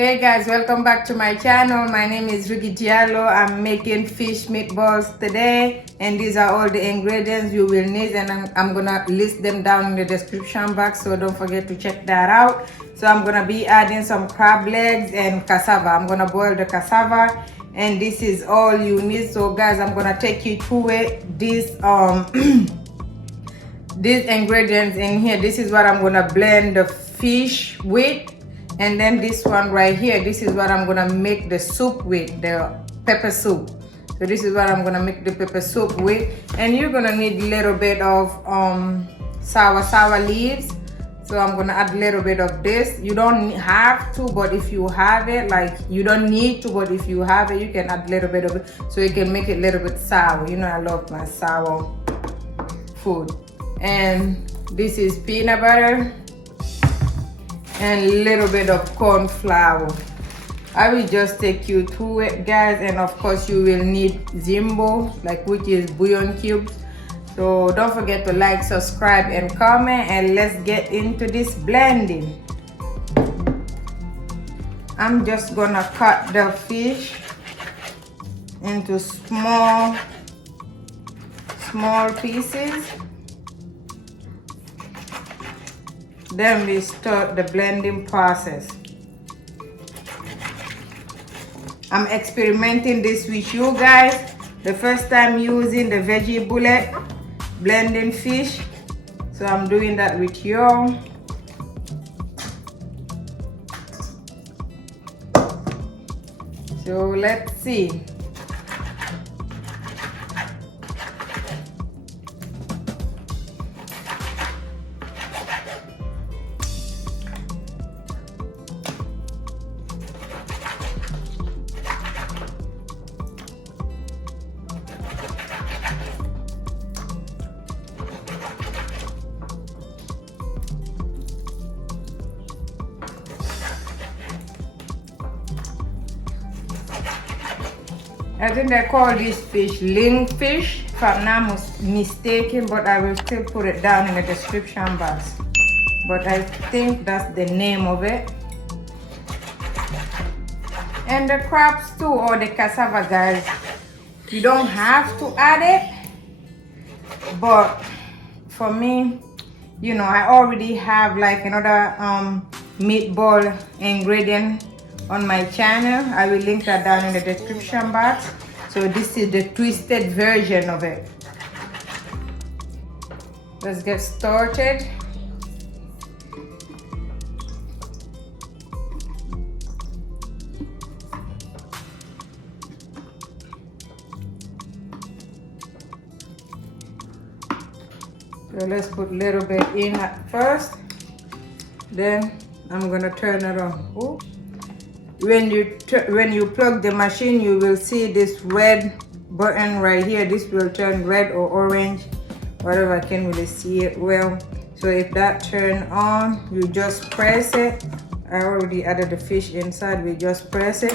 Hey guys, welcome back to my channel. My name is Ricky Diallo. I'm making fish meatballs today, and these are all the ingredients you will need, and I'm gonna list them down in the description box, so don't forget to check that out. So I'm gonna be adding some crab legs and cassava. I'm gonna boil the cassava, and this is all you need. So guys, I'm gonna take you through it. These these ingredients in here, this is what I'm gonna blend the fish with. And then this one right here, this is what I'm gonna make the soup with, the pepper soup. So this is what I'm gonna make the pepper soup with. And you're gonna need a little bit of sour leaves. So I'm gonna add a little bit of this. You don't have to, but if you have it, like you don't need to, but if you have it, you can add a little bit of it so you can make it a little bit sour. You know I love my sour food. And this is peanut butter and a little bit of corn flour. I will just take you through it, guys, and of course you will need zimbo, which is bouillon cubes. So don't forget to like, subscribe, and comment, and let's get into this blending. I'm just gonna cut the fish into small pieces. Then we start the blending process. I'm experimenting this with you guys. The first time using the veggie bullet blending fish. So I'm doing that with you. So let's see. I think they call this fish Ling fish, if I'm not mistaken, but I will still put it down in the description box. But I think that's the name of it. And the crabs too, or the cassava, guys, you don't have to add it, but for me, you know, I already have like another meatball ingredient on my channel. I will link that down in the description box. So this is the twisted version of it. Let's get started. So let's put a little bit in at first, then I'm gonna turn it on. Ooh. When you plug the machine, you will see this red button right here. This will turn red or orange, whatever. I can't really see it well. So if that turn on, you just press it. I already added the fish inside. We just press it.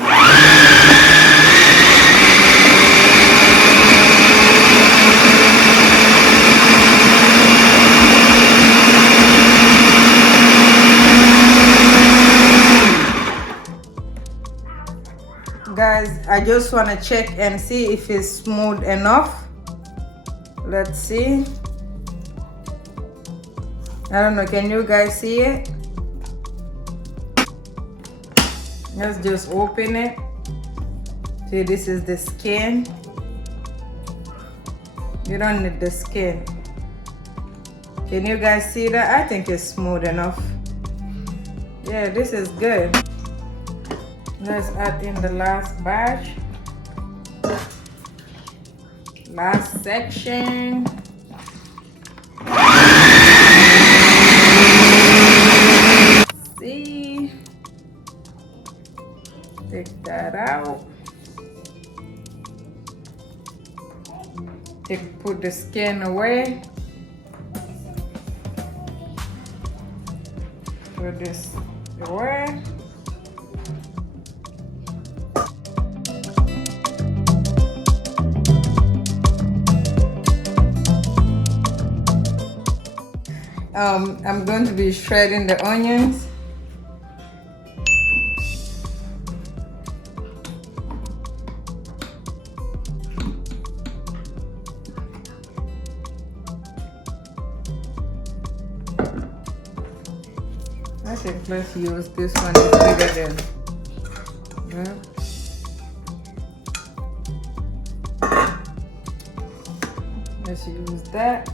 Guys, I just want to check and see if it's smooth enough. Let's see. I don't know, can you guys see it? Let's just open it. See, this is the skin. You don't need the skin. Can you guys see that? I think it's smooth enough. Yeah, this is good. Let's add in the last batch. Last section. See? Take that out. Put the skin away. Put this away. I'm going to be shredding the onions. I think let's use this one, it's bigger than. Yeah. Let's use that.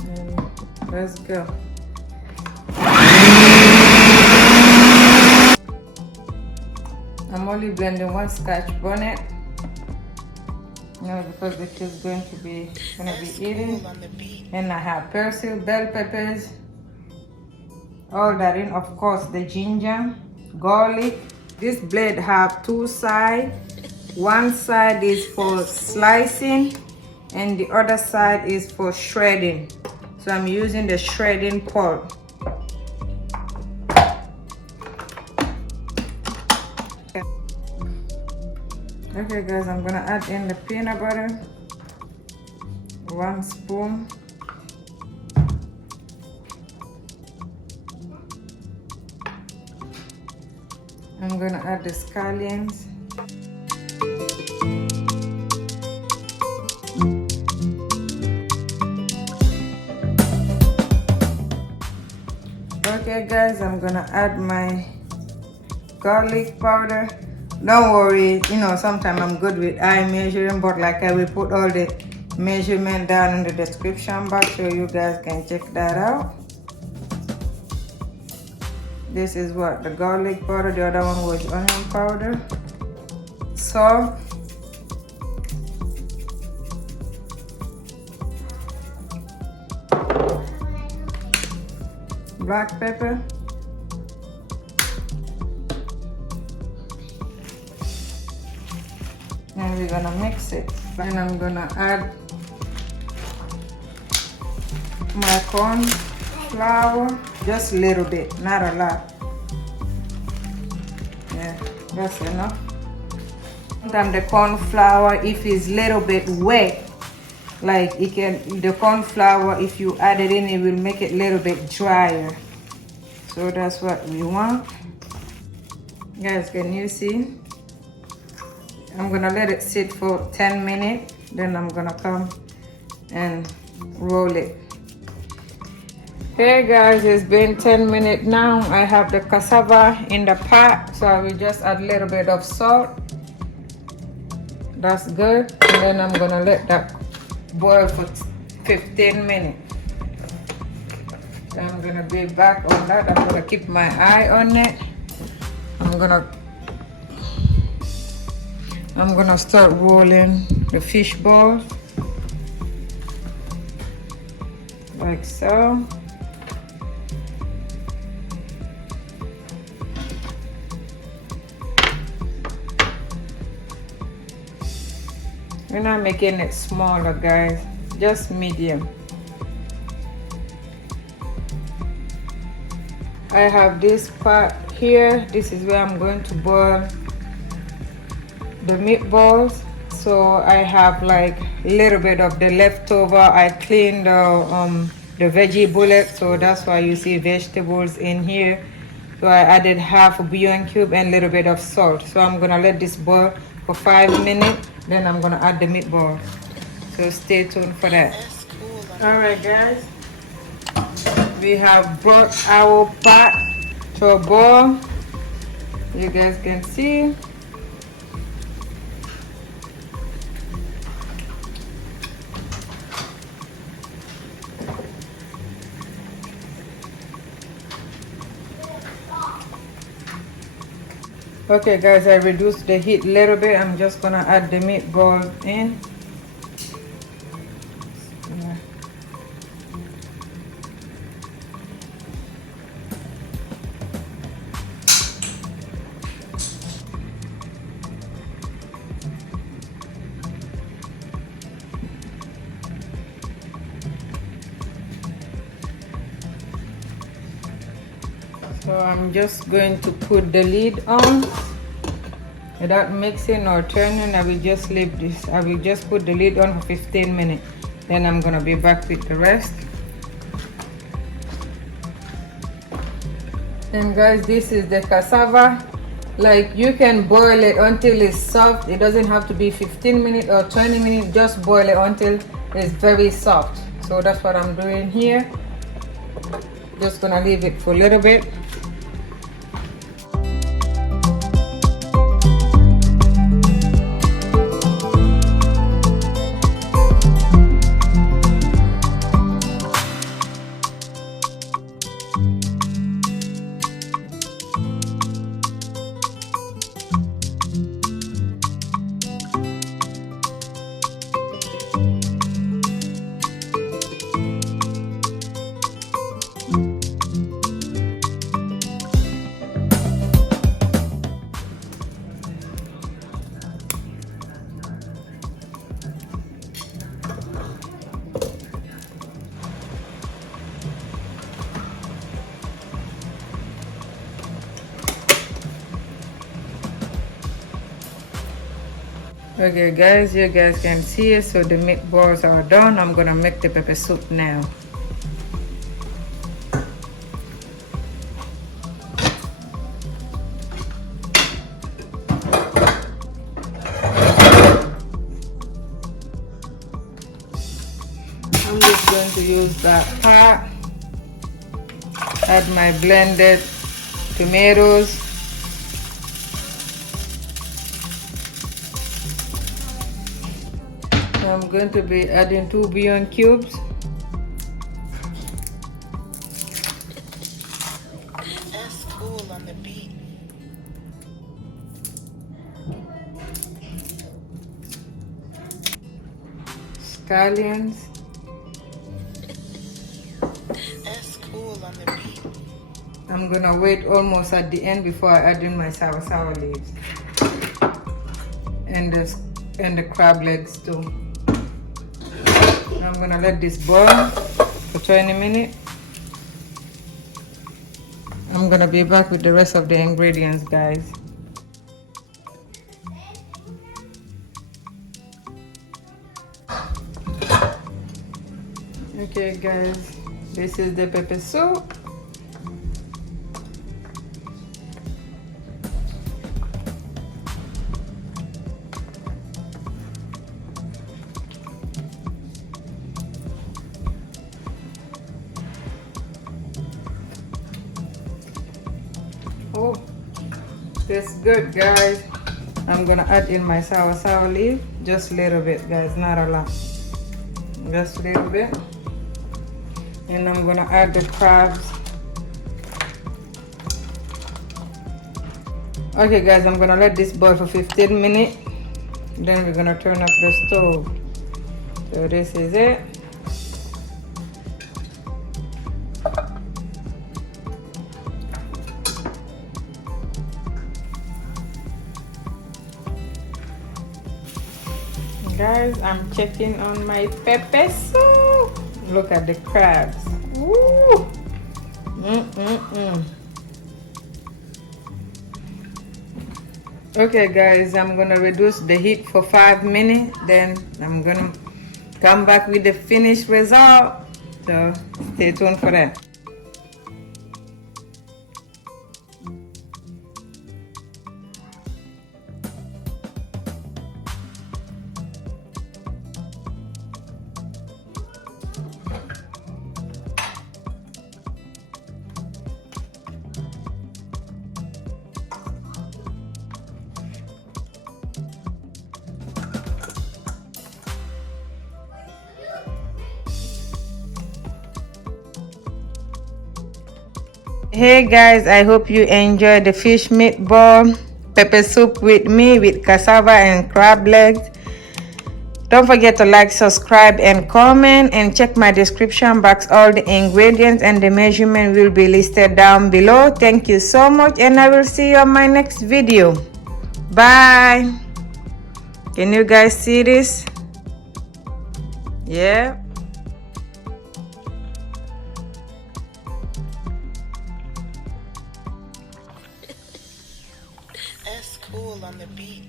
And let's go. I'm only blending one scotch bonnet. Because the kids gonna be eating. And I have parsley, bell peppers, all that in, of course, the ginger, garlic. This blade have two sides. One side is for slicing and the other side is for shredding. So I'm using the shredding part. Okay guys, I'm gonna add in the peanut butter, 1 spoon. I'm gonna add the scallions. Okay guys, I'm gonna add my garlic powder. Don't worry, you know, sometimes I'm good with eye measuring, but like I will put all the measurement down in the description box so you guys can check that out. This is what the garlic powder, the other one was onion powder, salt, black pepper, and we're gonna mix it. Then I'm gonna add my corn flour, just a little bit, not a lot. Yeah, that's enough. Sometimes the corn flour, if it's a little bit wet, like it can, the corn flour, if you add it in, it will make it a little bit drier. So that's what we want. Guys, can you see? I'm gonna let it sit for 10 minutes, then I'm gonna come and roll it. Hey guys, it's been 10 minutes now. I have the cassava in the pot, so I will just add a little bit of salt. That's good. And then I'm gonna let that boil for 15 minutes. Then I'm gonna be back on that. I'm gonna keep my eye on it. I'm gonna start rolling the fish balls like so. We're not making it smaller, guys, just medium. I have this pot here. This is where I'm going to boil the meatballs. So I have like a little bit of the leftover. I cleaned the veggie bullet, so that's why you see vegetables in here. So I added half a bouillon cube and a little bit of salt. So I'm gonna let this boil for 5 minutes, then I'm gonna add the meatball. So stay tuned for that. All right guys, we have brought our pot to a boil. You guys can see. Okay guys, I reduced the heat a little bit. I'm just gonna add the meatballs in. Yeah. So I'm just going to put the lid on without mixing or turning. I will just leave this. I will just put the lid on for 15 minutes. Then I'm gonna be back with the rest. And guys, this is the cassava. Like, you can boil it until it's soft. It doesn't have to be 15 minutes or 20 minutes. Just boil it until it's very soft. So that's what I'm doing here. Just gonna leave it for a little bit. Okay guys, you guys can see it. So the meatballs are done. I'm gonna make the pepper soup now. I'm just going to use that pot. Add my blended tomatoes. I'm going to be adding 2 bouillon cubes. That's cool on the beat. Scallions. That's cool on the beat. I'm gonna wait almost at the end before I add in my sour leaves and the crab legs too. I'm gonna let this boil for 20 minutes. I'm gonna be back with the rest of the ingredients, guys. Okay guys, this is the pepper soup. Oh, that's good, guys. I'm gonna add in my sour leaf, just a little bit, guys, not a lot, just a little bit. And I'm gonna add the crabs. Okay guys, I'm gonna let this boil for 15 minutes. Then we're gonna turn up the stove. So this is it. Guys, I'm checking on my pepper soup. Look at the crabs. Woo! Okay guys, I'm gonna reduce the heat for 5 minutes. Then I'm gonna come back with the finished result. So stay tuned for that. Hey guys, I hope you enjoyed the fish meatball pepper soup with me with cassava and crab legs. Don't forget to like, subscribe and comment, and check my description box. All the ingredients and the measurement will be listed down below. Thank you so much, and I will see you on my next video. Bye. Can you guys see this? Yeah. That's cool on the beat.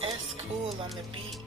That's cool on the beat.